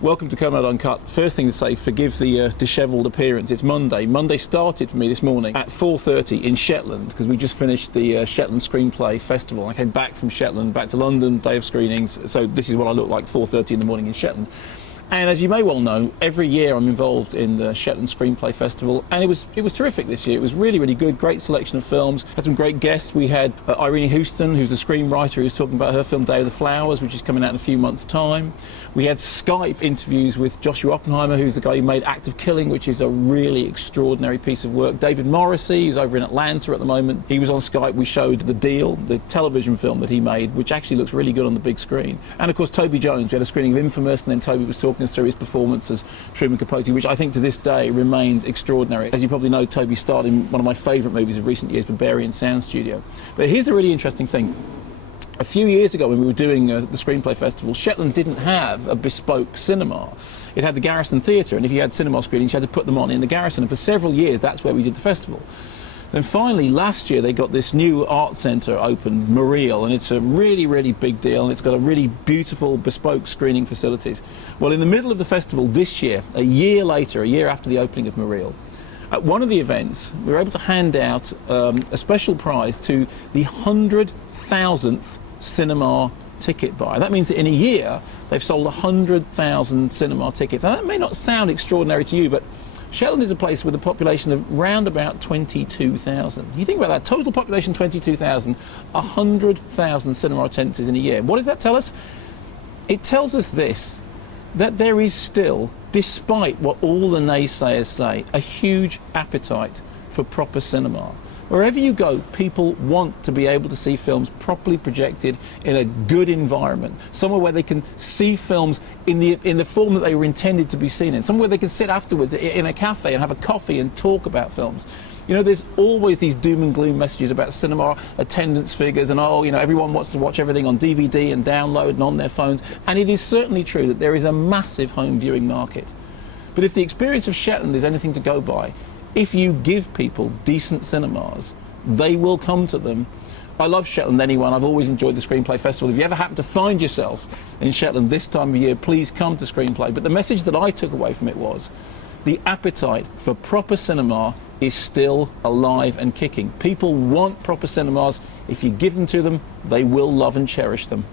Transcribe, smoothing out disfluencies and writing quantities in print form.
Welcome to Kermode Uncut. First thing to say, forgive the dishevelled appearance. It's Monday. Monday started for me this morning at 4:30 in Shetland, because we just finished the Shetland Screenplay Festival. I came back from Shetland, back to London, day of screenings, so this is what I look like 4:30 in the morning in Shetland. And as you may well know, every year I'm involved in the Shetland Screenplay Festival, and it was terrific this year. It was really, really good, great selection of films. Had some great guests. We had Irene Houston, who's the screenwriter, who's talking about her film Day of the Flowers, which is coming out in a few months' time. We had Skype interviews with Joshua Oppenheimer, who's the guy who made Act of Killing, which is a really extraordinary piece of work. David Morrissey, who's over in Atlanta at the moment, he was on Skype. We showed The Deal, the television film that he made, which actually looks really good on the big screen. And of course, Toby Jones. We had a screening of Infamous, and then Toby was talking us through his performance as Truman Capote, which I think to this day remains extraordinary. As you probably know, Toby starred in one of my favourite movies of recent years, Barbarian Sound Studio. But here's the really interesting thing. A few years ago when we were doing the Screenplay Festival, Shetland didn't have a bespoke cinema. It had the Garrison Theatre, and if you had cinema screenings, you had to put them on in the Garrison, and for several years that's where we did the festival. Then finally, last year, they got this new art centre opened, Mariel, and it's a really, really big deal, and it's got a really beautiful, bespoke screening facilities. Well, in the middle of the festival this year, a year later, a year after the opening of Mariel, at one of the events, we were able to hand out a special prize to the 100,000th cinema ticket buyer. That means that in a year, they've sold 100,000 cinema tickets. And that may not sound extraordinary to you, but Shetland is a place with a population of round about 22,000. You think about that, total population 22,000, 100,000 cinema attendances in a year. What does that tell us? It tells us this, that there is still, despite what all the naysayers say, a huge appetite for proper cinema. Wherever you go, people want to be able to see films properly projected in a good environment, somewhere where they can see films in the form that they were intended to be seen in, somewhere where they can sit afterwards in a cafe and have a coffee and talk about films. You know, there's always these doom and gloom messages about cinema attendance figures and, oh, you know, everyone wants to watch everything on DVD and download and on their phones. And it is certainly true that there is a massive home viewing market. But if the experience of Shetland is anything to go by, if you give people decent cinemas, they will come to them. I love Shetland anyway, and I've always enjoyed the Screenplay Festival. If you ever happen to find yourself in Shetland this time of year, please come to Screenplay. But the message that I took away from it was the appetite for proper cinema is still alive and kicking. People want proper cinemas. If you give them to them, they will love and cherish them.